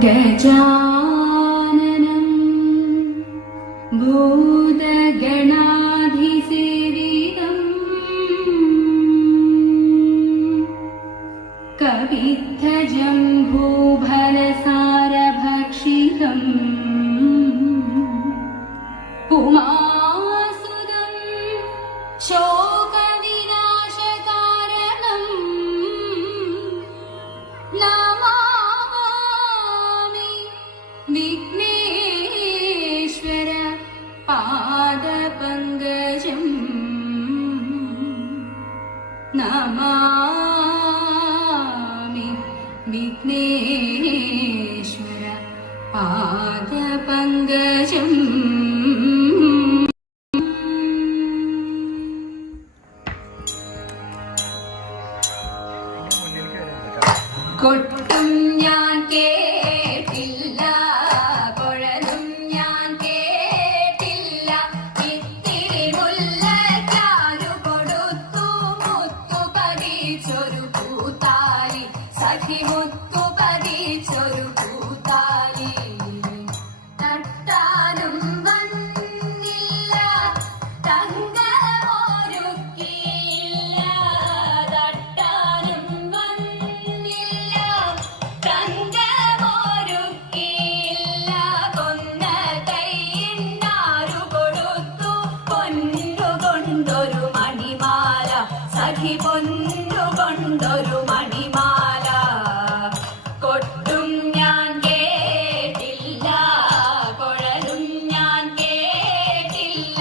ഗജാനനം ഭൂതഗണാധിസേവിതം കവിദ്ധജംഭൂഫലസാരഭക്ഷിതം ഉമാസുതം ശോകവിനാശകാരണം നമാമി വിഘ്നേശ്വര പാദപങ്കജം നമാമി വിഘ്നേശ്വര പാദപങ്കജം. കൊട്ടും ഞാൻ കേട്ടില്ല, കുഴലും ഞാൻ കേട്ടില്ല, ഇത്തിരി മുല്ലയ്ക്കാരു കൊടുത്തു മുത്തു പതിച്ചൊരു പൂത്താലി, സഖി മുത്തു പതിച്ചൊരു പൂത്താലി. തട്ടാനും വന്നില്ല, തങ്കമൊരുക്കിയില്ല, തട്ടാനും വന്നില്ല, തങ്കമൊരുക്കിയില്ല, കൊന്ന കൈയിന്നാരു കൊടുത്തു പൊന്നുകൊണ്ടൊരു മണിമാല, സഖി പൊന്നുകൊണ്ടൊരു മണിമാല. കൊട്ടും ഞാൻ കേട്ടില്ല, കുഴലും ഞാൻ കേട്ടില്ല,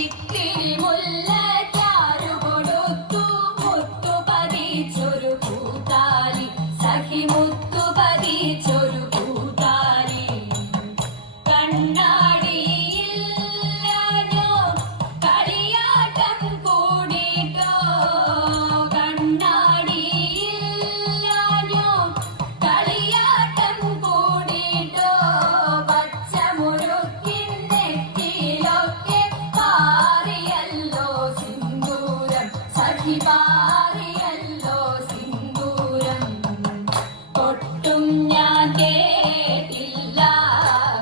ഇത്തിരി മുല്ലയ്ക്കാരു കൊടുത്തു മുത്തു പതിച്ചൊരു പൂത്താലി, സഖി മുത്തു പതിച്ചൊരു പൂത്താലി. കണ്ണാടിയില്ലാഞ്ഞോ കളിയാട്ടം കൂടിട്ടോ, കണ്ണാടിയില്ലാഞ്ഞോ കളിയാട്ടം കൂടിട്ടോ, പച്ചമുറുക്കിൻ നെറ്റിയിലൊക്കെ പാറിയല്ലോ സിന്ദൂരം, സഖി പാറിയല്ലോ സിന്ദൂരം. കൊട്ടും ഞാൻ കേട്ടില്ല,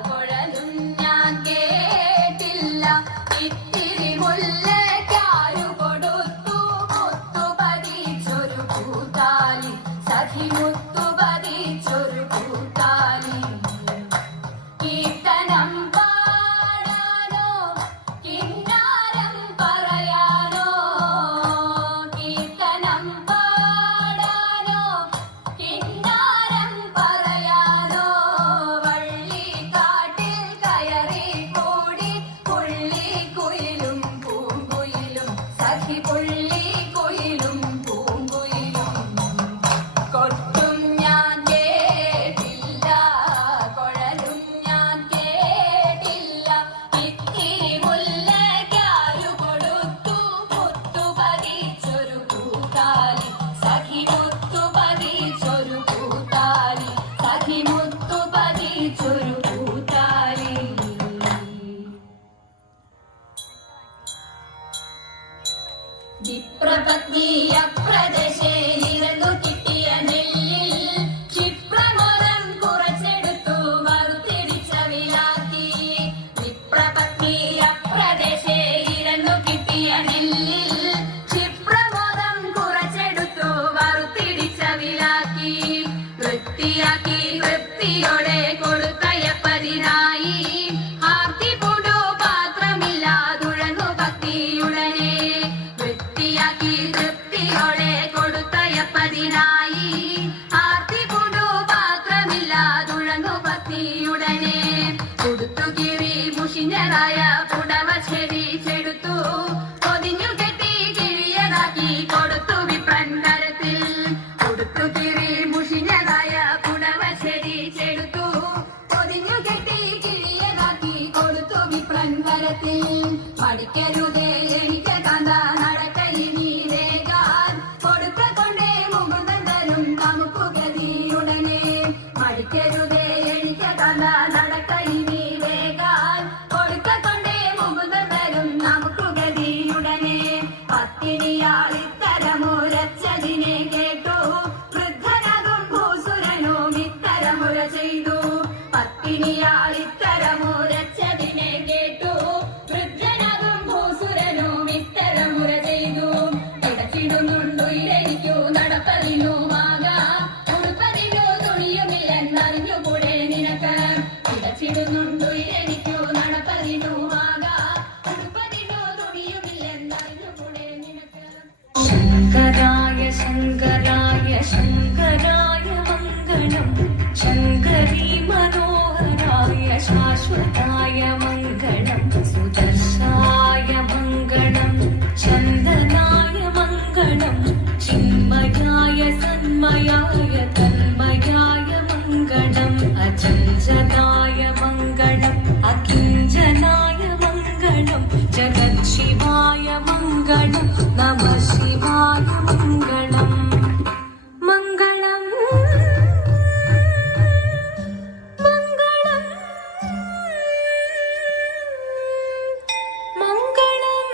കുഴലും ഞാൻ കേട്ടില്ല, ഇത്തിരി മുല്ലയ്ക്കാരു കൊടുത്തു മുത്തു പതിച്ചൊരു പൂത്താലി, സഖി മുത്തു പതിച്ചൊരു പൂത്താലി. കീർത്തനം പാടാനോ കിന്നാരം പറയാനോ, കീർത്തനം പാടാനോ കിന്നാരം പറയാനോ, വള്ളിക്കാട്ടിൽ കയറി കൂടി പുള്ളിക്കുയിലും പൂങ്കുയിലും, സഖി പുള്ളിക്കുയിലും പൂങ്കുയിലും. കൊട്ടും ഞാൻ കേട്ടില്ല, കുഴലും ഞാൻ കേട്ടില്ല, ഇത്തിരി മുല്ലയ്ക്കാരു കൊടുത്തു മുത്തു പതിച്ചൊരു പൂത്താലി, സഖി മുത്തു പതിച്ചൊരു പൂത്താലി, സഖി മുത്തു പതിച്ചൊരു പൂത്താലി. വിപ്രപത്നിയ പ്രദേശേ ഇരന്നു കിട്ടിയ നെല്ലിൽ ക്ഷിപ്രമോദം കുറച്ചെടുത്തു വറുത്തിടിച്ച വിലാക്കി. വിപ്രപത്നിയ പ്രദേശേ ഇരന്നു കിട്ടിയ നെല്ലിൽ ക്ഷിപ്രമോദം കുറച്ചെടുത്തു വറുത്തിടിച്ച വിലാക്കി. വൃത്തിയാക്കി വൃത്തിയോടെ കൊടുത്തയപ്പതിനായി, ആർത്തിപൂടു പാത്രമില്ലാതുഴങ്ങു ഭക്തിയുടനെ. വൃത്തിയാക്കി തൃപ്തിയോടെ കൊടുത്തയപ്പതിനായി, ആർത്തിപൂടു പാത്രമില്ലാതുഴങ്ങു ഭക്തിയുടനെ. കൊടുത്തു കിറി മുഷിഞ്ഞതായ പുടവ ചെടിച്ചെടുത്തു, പൊതിഞ്ഞു കെട്ടി കിഴിയതാക്കി കൊടുത്തു വിപ്രൻ കരത്തിൽ. കൊടുത്തു കിറി മുഷിഞ്ഞതായ പുടവ ചെടിച്ചെടുത്തു, പൊതിഞ്ഞു കെട്ടി കിഴിയതാക്കി കൊടുത്തു വിപ്രൻ കരത്തിൽ. മടിക്കരുതേ എനിക്ക് കാന്ത നടക്കയിനി വേഗാൻ, കൊടുക്ക കൊണ്ടേ മുകുന്ദൻ തരും നമുക്ക് ഗതിയുടനെ. മടിക്കരുതേ എനിക്ക് കാന്ത നടക്കയിനി വേഗാൻ, കൊടുക്ക കൊണ്ടേ മുകുന്ദൻ തരും നമുക്ക് ഗതിയുടനെ. പത്തിനിയാൾ ഇത്തരമുരച്ചതിനെ കേട്ടു, വൃദ്ധനാകും ഭൂസുരനും ഇത്തരമുര ചെയ്തു. ഇനിയാളിത്തരമുരച്ചതിനെ കേട്ടു വൃദ്ധനതും ഭൂസുരനും ഇത്തരമുര ചെയ്തു. ഇടച്ചിടുന്നുണ്ടു ഇതെനിക്കു നടപ്പതിനുമാകാം, ഉടുപ്പതിനു തുണിയുമില്ലെന്നറിഞ്ഞുകൂടെ നിനക്ക്. ഇടച്ചിടുന്നുണ്ടു ഇതെനിക്കു നടപ്പതിനുമാകാം, ഉടുപ്പതിനു തുണിയുമില്ലെന്നറിഞ്ഞുകൂടെ നിനക്ക്. ശങ്കരായ ശങ്കരായ ശങ്കരായ മംഗളം, ശങ്കരീ മനോഹരായ ശാശ്വതായ മംഗളം, സുദർശായ മംഗളം, ചന്ദനായ മംഗളം, ചിന്മയായ സന്മയായ തന്മയായ മംഗളം, അചഞ്ചലായ മംഗളം, അകിഞ്ചനായ മംഗളം, ജഗത്ശിവായ മംഗളം, നമഃ ശിവായ മംഗളം. മംഗളം മംഗളം മംഗളം